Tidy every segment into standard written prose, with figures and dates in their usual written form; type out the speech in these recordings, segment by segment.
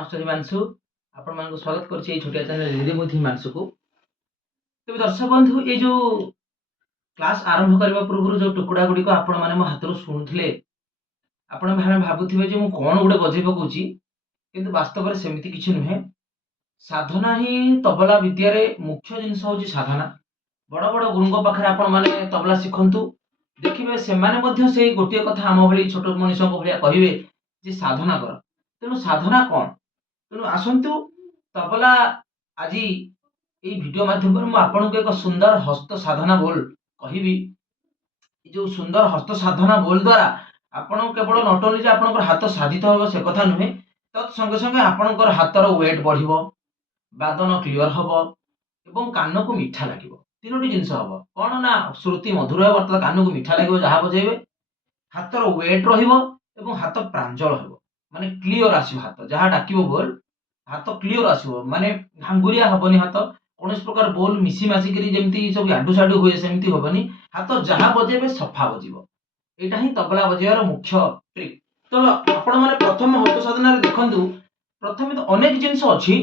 Master Himanshu आपण मानक स्वागत करछि ए छोटिया चैनल रीडिंग विथ हिमांशु को। तबे दर्शक बंधु ए जो क्लास आरंभ करबा पूर्व जो टुकड़ा गुडी को आपण माने मो हातरो सुनुथिले आपण भाने भाबुथिबे जे मु कोन गुडे बजै पकोछि, किंतु वास्तव रे सेमिति किछि नुहे। साधना ही तबला विद्या रे मुख्य जिंस होछि साधना। बड़ बड़ गुरुंग पाखरे आपण माने तबला सिखंतु, देखिबे से माने मध्ये से गोटिए कथा हम भली छोट मनिषक भलिया कहिबे जे साधना कर। तेनु साधना कोन? तेणु आसतु तबला आज ये वीडियो माध्यम मु आपन को एक सुंदर हस्त साधना बोल कहबी। जो सुंदर हस्त साधना बोल द्वारा आपन केवल नॉट ओनली जे आपन हाथ साधित हो से कथा नुहे, तत् संगे संगे आपन हाथर वेट बढ़िबो, वादन क्लियर हबो एवं कान को मीठा लागिबो। तीनोटी जिंस हबो कोन ना श्रुति मधुर हो अर्थात कान को मीठा लागिबो जहा बजेबे, हाथर वेट रहिबो एवं हाथ प्रांजल हबो माने क्लियर आसीबो। हाथ जहा डाकिबो बोल हाथ क्लियर आसीबो माने भांगुरिया हबनी। हाथ कोनस प्रकार बोल मिसी मासी करी जेमती सब आडू साडू हुए सेमती हबनी। हाथ जहा बजेबे सफा बजिबो। एटा ही तबला बजेयार मुख्य ट्रिक। तो आपण माने प्रथम हस्त साधना रे देखंतु, प्रथमे तो अनेक जिंस अछि।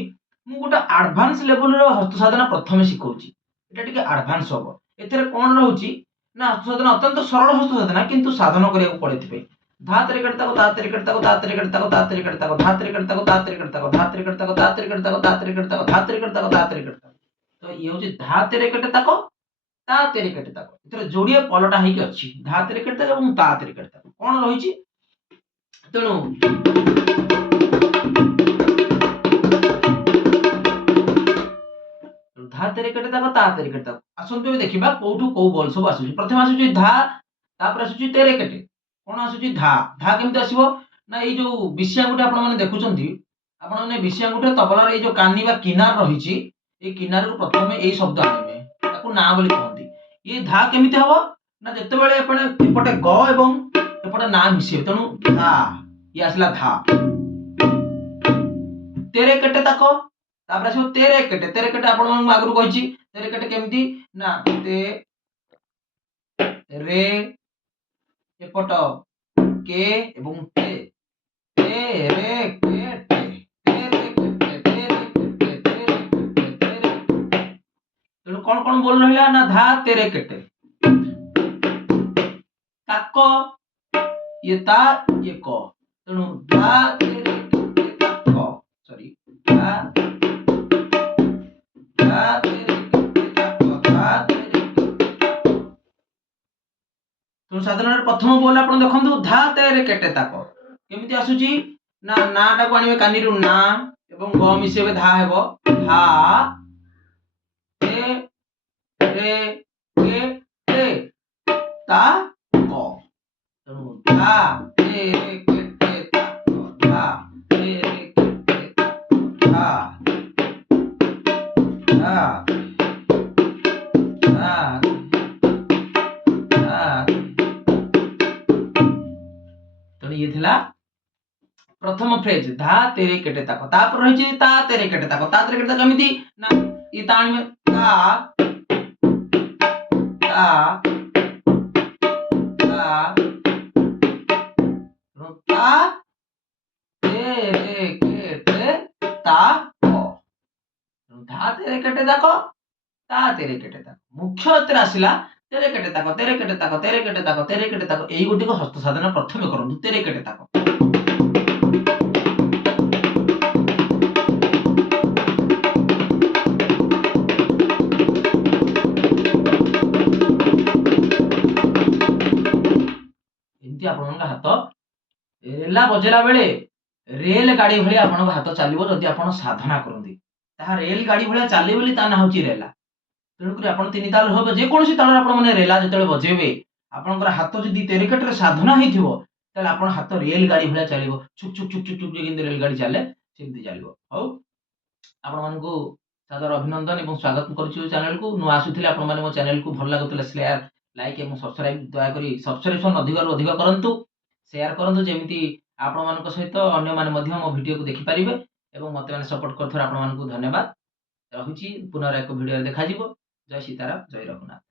मु गोटा एडवांस लेवल रो हस्त साधना प्रथमे सिखौछि। एटा टिके एडवांस हबो। एथरे कोन रहउछि ना हस्त साधना अत्यंत सरल हस्त साधना, किंतु साधन करिया को पड़िथिबे। धातरे कटताको धातरे कटताको धातरे कटताको धातरे कटताको धातरे कटताको धातरे कटताको धातरे कटताको धातरे कटताको धातरे कटताको धातरे कटताको धातरे कटताको। तो ये होछि धातरे कटताको तातेरे कटताको। एथरे जोड़िए पलटा हेकि अछि धातरे कटताको एवं तातेरे कटताको। कोन रहिछि तेणु धातरे कटताको तातेरे कटताको। आसंतु देखिबा कोठु को बोल सब आसुछि। प्रथम आसुछि धा, तापर आसुछि तेरे कटे। कोन आसुछि धा। धा केमते आसीबो ना ए जो बिसियांगुटे आपण माने देखुचंती, आपण माने बिसियांगुटे तबला रे ए जो कानी बा किनार रहिछि, ए किनार को प्रथमे ए शब्द आनिबे, ताकू ना बोली कहंती। ये धा केमिते हबो ना जत्ते बेले आपण एपटे ग एवं एपटे ना मिसिबे, तेनु धा ये आसला धा। तेरे कटे ताको तापर आसीबो तेरे कटे। तेरे कटे आपण माने आगरु कहिछि तेरे कटे केमिति ना ते रे एपट के एवं ते ते रे के टे तेरे के तेरे के तेरे के तेरे। तेणु कौन कौन बोल रहा ना धा तेरे केटे ताको ये ता ये को। तेणु धा तेरे केटे ताको सॉरी धा धा तेरे केटे ताको धा तेरे केटे ताको। तो साधारण प्रथम बोल आपण देखंतु धा तेरे केटे ताको केमिति आसुची ना ना टाको आनिबे कानी रु ना एवं ग मिसेबे धा हेबो धा ते रे के ते ता को। तनु धा तेरे केटे ताको धा तेरे केटे ताको धा धा धा धा। तनु ये थिला प्रथम फ्रेज धा तेरे केटे ताको। तापर रहिछि ता तेरे केटे ताको। ता तेरे केटे ताको केमिति ना ई ताणी में ता ता ता ता तेरे केटे ताको। धा तेरे केटे ताको ता तेरे केटे ताको। मुख्य अत्र आसिला तेरे केटे ताको तेरे केटे ताको तेरे केटे ताको तेरे केटे ताको। एई गोटी को हस्त साधना प्रथमे करंतु तेरे केटे ताको। आपन हाथ रेला बजेला बेले रेल गाड़ी भली आपन हाथ चलिबो। जदि आपन साधना करंती ता रेल गाड़ी भली चली बोली ता ना होची रेला। तेणु करी आपन तीन ताल होबे जे कोनोसी ताल आपन माने रेला जतले बजेबे आपन हाथ जदि तेरे कटरे साधना हेथिबो ताले आपन हाथ रेल गाड़ी भली चलिबो। छुक छुक छुक छुक जेकिन रेल गाड़ी चले सेमति चलिबो। हौ आपन मानकु सादर अभिनंदन एवं स्वागत करछु चैनल को। नु आसुथिले आपन माने मो चैनल को भल लागुतले शेयर लाइक एवं सब्सक्राइब दया करी सब्सक्रिप्शन अधिक अधिक करंतु, शेयर करंतु, जेमिति आपण मानक सहित अन्य माने मध्य मो वीडियो को देखि परिबे एवं मते माने सपोर्ट करथर। आपण मानकु धन्यवाद रहुछि। पुनः एक वीडियो देखा जिवो। जय सीताराम जय रघुनाथ।